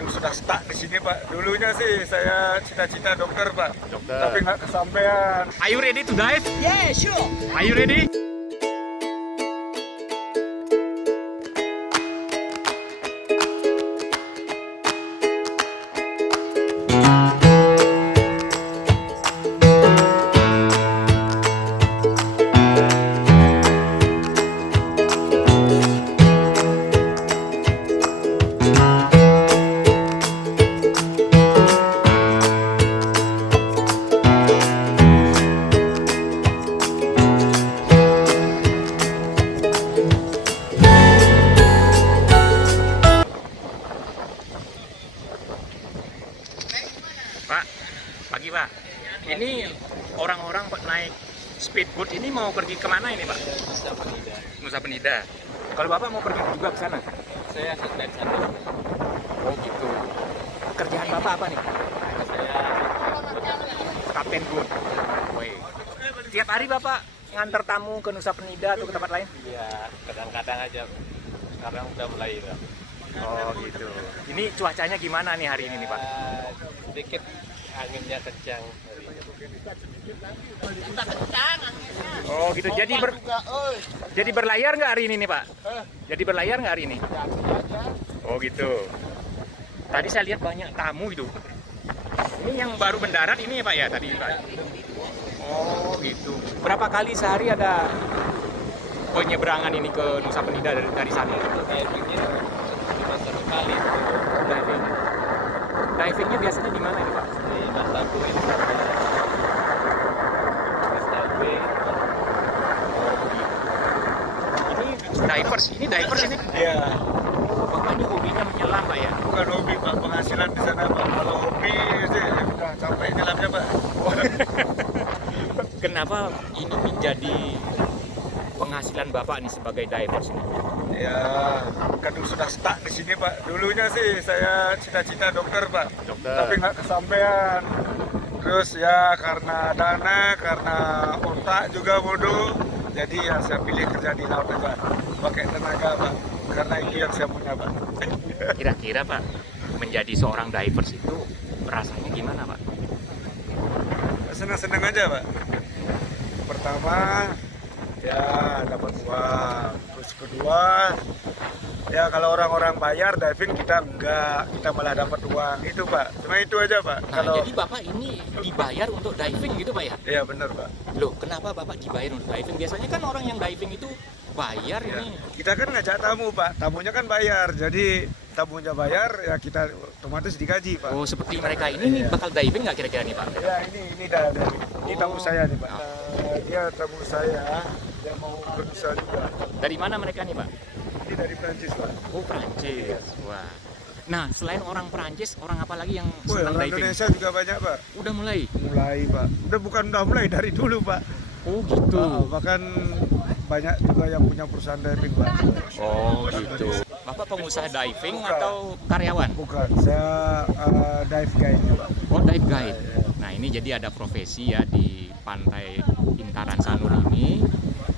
aduh sudah stuck di sini Pak. Dulunya sih saya cita-cita dokter Pak, Dokter. tapi nggak kesampaian. Are you ready to dive? Yeah, sure. Are you ready? Pak, pagi Pak. Ini orang-orang naik speedboat ini mau pergi kemana ini Pak? Nusa Penida. Nusa Penida. Kalau Bapak mau pergi juga ke sana? Saya dari sana. Oh gitu. Kerjaan Bapak apa nih? Saya Kapten boat. Woi. Tiap hari Bapak ngantar tamu ke Nusa Penida atau ke tempat lain? ya kadang-kadang aja. Sekarang udah mulai ya. Oh gitu. Ini cuacanya gimana nih hari ini nih Pak? Sedikit anginnya kencang. Oh gitu. Jadi berlayar nggak hari ini nih Pak? Jadi berlayar nggak hari ini? Oh gitu. Tadi saya lihat banyak tamu itu. Ini yang baru mendarat ini ya Pak ya tadi Pak? Oh gitu. Berapa kali sehari ada penyeberangan ini ke Nusa Penida dari sana? Divingnya cuma satu kali Diving. Divingnya biasanya di mana ini Pak? di Mantago ini. SLB. Ini divers ini. Iya, Bapak ini hobinya menyelam Pak ya? bukan hobi Pak, penghasilan di sana Pak. Kalau hobi sih udah capek nyelamnya Pak. Kenapa ini menjadi penghasilan Bapak nih sebagai divers ini? Ya, kadang sudah stuck di sini Pak. Dulunya sih saya cita-cita dokter Pak, Dokter. tapi nggak kesampaian. Terus ya karena dana, karena otak juga bodoh, jadi ya saya pilih kerja di laut aja, pakai tenaga Pak. Karena itu yang saya punya Pak. Kira-kira Pak, menjadi seorang divers itu rasanya gimana Pak? Senang-senang aja Pak. Pertama ya dapat uang, terus kedua ya kalau orang-orang bayar diving kita enggak, kita malah dapat uang itu Pak. Cuma itu aja Pak. Nah, Kalau jadi Bapak ini dibayar untuk diving gitu Pak ya? ya benar Pak. Loh, kenapa Bapak dibayar untuk diving? Biasanya kan orang yang diving itu bayar Ya, ini. kita kan ngajak tamu Pak, tamunya kan bayar, jadi tamunya bayar ya kita otomatis digaji Pak. Oh, seperti mereka ini nih bakal diving nggak kira-kira nih Pak? Ya ini dah, ini tamu Oh. saya nih Pak. Dia tamu saya, dia mau ke Nusa juga. Dari mana mereka nih Pak? Ini dari Prancis Pak. Oh, Prancis. Wah. Nah, selain orang Prancis, orang apa lagi yang Woi, senang orang diving? Indonesia juga banyak Pak. Udah mulai. Mulai Pak. Udah mulai dari dulu Pak. Oh, gitu. Bahkan banyak juga yang punya perusahaan diving Pak. Oh, gitu. Bapak pengusaha diving Bukan. atau karyawan? Bukan, saya dive guide Pak. Oh, dive guide. Nah, ini jadi ada profesi ya di Pantai Intaran Sanur ini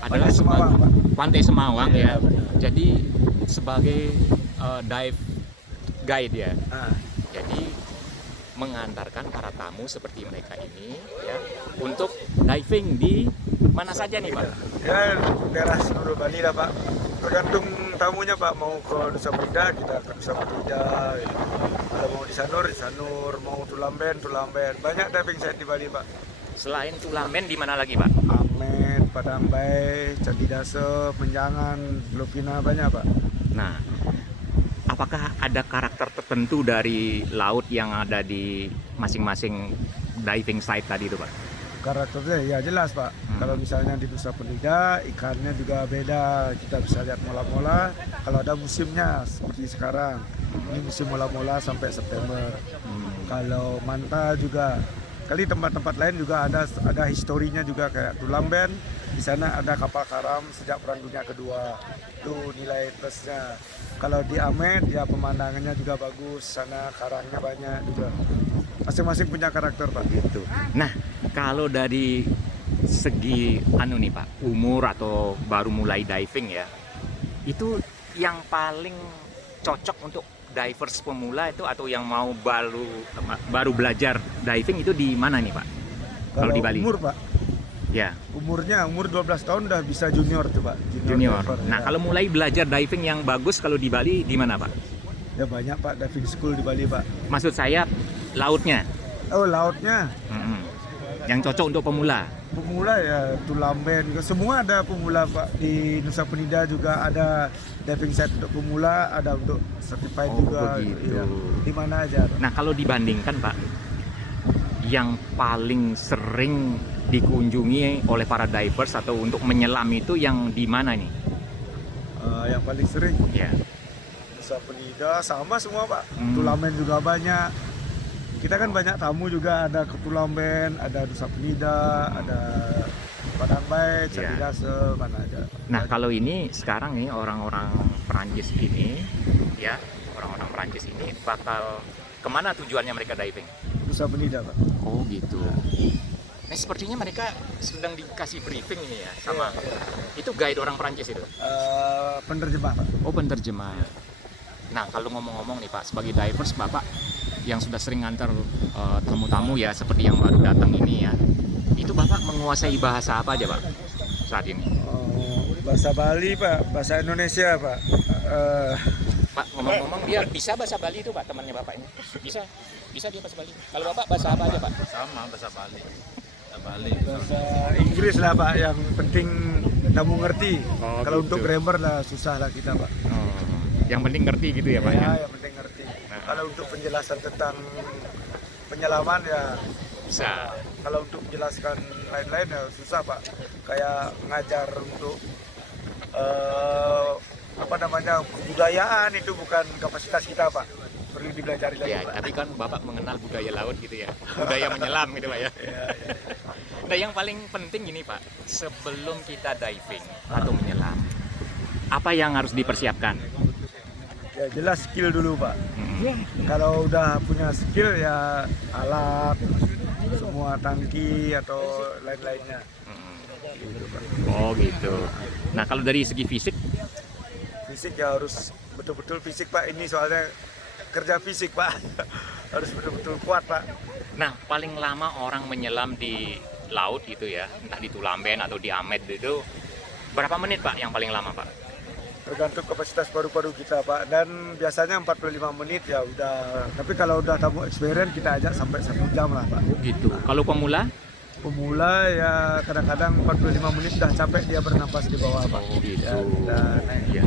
adalah Pantai Semawang, Pak. Pantai Semawang Iya, ya. benar. Jadi sebagai dive guide ya. Ah, Jadi mengantarkan para tamu seperti mereka ini ya untuk diving di mana saja nih Pak? ya daerah seluruh Bali lah Pak. Tergantung tamunya Pak, mau ke Nusa Penida kita ke Nusa Penida. Kalau mau di Sanur, mau Tulamben. Banyak diving site di Bali Pak. Selain Tulamben di mana lagi Pak? Amet, Padambai, Candi Dase, Menjangan, Lupina banyak Pak. Nah, apakah ada karakter tertentu dari laut yang ada di masing-masing diving site tadi itu Pak? Karakternya ya jelas Pak. Kalau misalnya di Nusa Penida ikannya juga beda. Kita bisa lihat mola-mola. Kalau ada musimnya seperti sekarang. Ini musim mola-mola sampai September. Kalau Manta juga. Kali tempat-tempat lain juga ada historinya juga kayak Tulamben. Di sana ada kapal karam sejak Perang Dunia Kedua. Itu nilai plusnya. Kalau di Amet ya pemandangannya juga bagus. Sana karangnya banyak juga. Masing-masing punya karakter Pak. Gitu. Nah, kalau dari segi anu nih Pak, umur atau baru mulai diving ya, itu yang paling cocok untuk divers pemula itu atau yang mau baru belajar diving itu di mana nih Pak? Kalau di Bali? Umur Pak, Ya, umur 12 tahun udah bisa junior tuh Pak. junior. diver, Nah, ya. kalau mulai belajar diving yang bagus kalau di Bali di mana Pak? Ya banyak Pak diving school di Bali Pak. Maksud saya lautnya. Oh lautnya, Mm-mm. Yang cocok untuk pemula. pemula ya Tulamben, semua ada pemula Pak. Di Nusa Penida juga ada diving set untuk pemula, ada untuk certified Oh, juga. begitu. Iya. Di mana aja Pak. Nah, kalau dibandingkan Pak, yang paling sering dikunjungi oleh para divers atau untuk menyelam itu yang di mana nih? Yang paling sering Ya. Nusa Penida sama semua Pak. Hmm. Tulamben juga banyak. Kita kan banyak tamu juga, ada ke Tulamben, ada Nusa Penida, ada Padang Baik, Ya. Candidase, mana aja. Nah, kalau ini sekarang nih orang-orang Perancis ini, ya, orang-orang Perancis ini bakal kemana tujuannya mereka diving? Nusa Penida Pak. Oh gitu. Nah, sepertinya mereka sedang dikasih briefing ini ya sama itu guide orang Perancis itu. Penerjemah Pak. Oh, penerjemah. Nah, kalau ngomong-ngomong nih Pak, sebagai divers Bapak yang sudah sering ngantar tamu-tamu ya seperti yang baru datang ini ya, itu Bapak menguasai bahasa apa aja Pak saat ini? Bahasa Bali Pak, bahasa Indonesia Pak. Pak, ngomong-ngomong dia bisa bahasa Bali itu Pak, temannya Bapak ini? Bisa dia bahasa Bali? Kalau Bapak bahasa apa aja Pak? Sama bahasa Bali. Bali. Bahasa Inggris lah Pak, yang penting kamu ngerti. Oh, Kalau gitu. untuk grammar lah susah lah kita Pak. Oh, yang penting ngerti gitu ya Pak ya? Ya, yang penting ngerti. Kalau untuk penjelasan tentang penyelaman ya Bisa. Kalau untuk menjelaskan lain-lain ya susah Pak. Kayak ngajar untuk apa namanya kebudayaan itu bukan kapasitas kita Pak. Perlu dipelajari lagi Ya, Pak. tapi kan Bapak mengenal budaya laut gitu ya, budaya menyelam gitu Pak ya. Nah, yang paling penting gini Pak, sebelum kita diving atau menyelam, apa yang harus dipersiapkan? Ya jelas skill dulu Pak. Hmm. Kalau udah punya skill ya alat, semua tangki atau lain-lainnya. Gitu, Pak. Oh gitu. Nah, kalau dari segi fisik, Fisik ya harus betul-betul fisik Pak. Ini soalnya kerja fisik Pak. Harus betul-betul kuat Pak. nah paling lama orang menyelam di laut gitu ya, entah di Tulamben atau di Amed itu, berapa menit Pak yang paling lama Pak? Tergantung kapasitas paru-paru kita Pak. Dan biasanya 45 menit ya udah. Tapi kalau udah tamu experience kita ajak sampai 1 jam lah Pak. Gitu. Kalau pemula? Pemula ya kadang-kadang 45 menit udah capek dia bernapas di bawah Pak. Oh gitu. Ya, kita naik. Ya.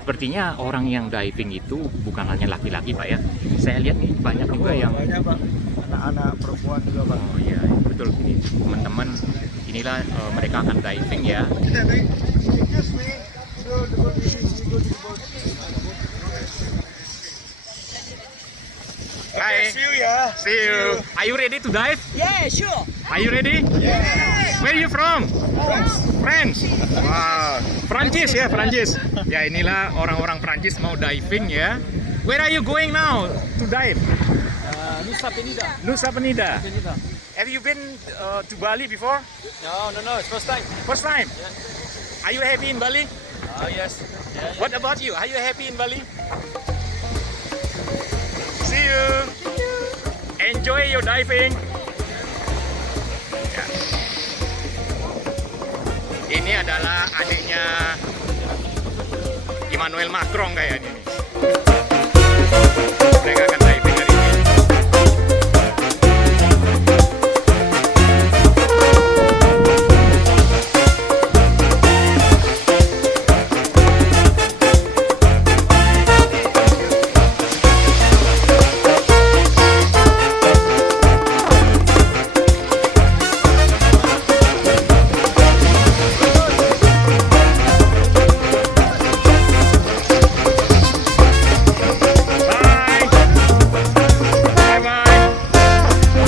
Sepertinya orang yang diving itu bukan hanya laki-laki Pak ya. Saya lihat nih banyak juga yang banyak Pak. Anak-anak perempuan juga Pak. oh iya, betul ini teman-teman. Inilah mereka akan diving ya. Hi. See you ya. See you. Are you ready to dive? Yeah, sure. Are you ready? Yeah. Where are you from? France. Wow. Prancis ya, Prancis. Ya inilah orang-orang Prancis mau diving ya. Where are you going now to dive? Nusa Penida. Nusa Penida. Penida. Have you been to Bali before? No, it's first time. First time. Are you happy in Bali? Yes. What about you? Are you happy in Bali? See you. Enjoy your diving. Ya. Ini adalah adiknya Emmanuel Macron kayaknya nih. Mereka akan diving hari ini. Bye. Bye bye.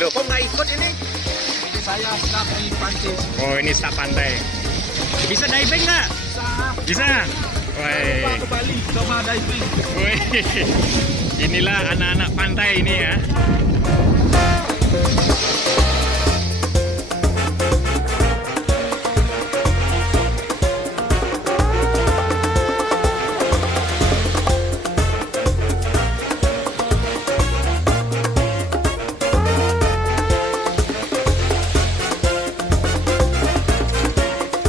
Loh, kok nggak ikut ini? Saya staff di Prancis. Oh, ini staf pantai. Bisa diving nggak? Bisa. Woi. Ke Bali, sama diving. Woi. Inilah anak-anak pantai ini ya.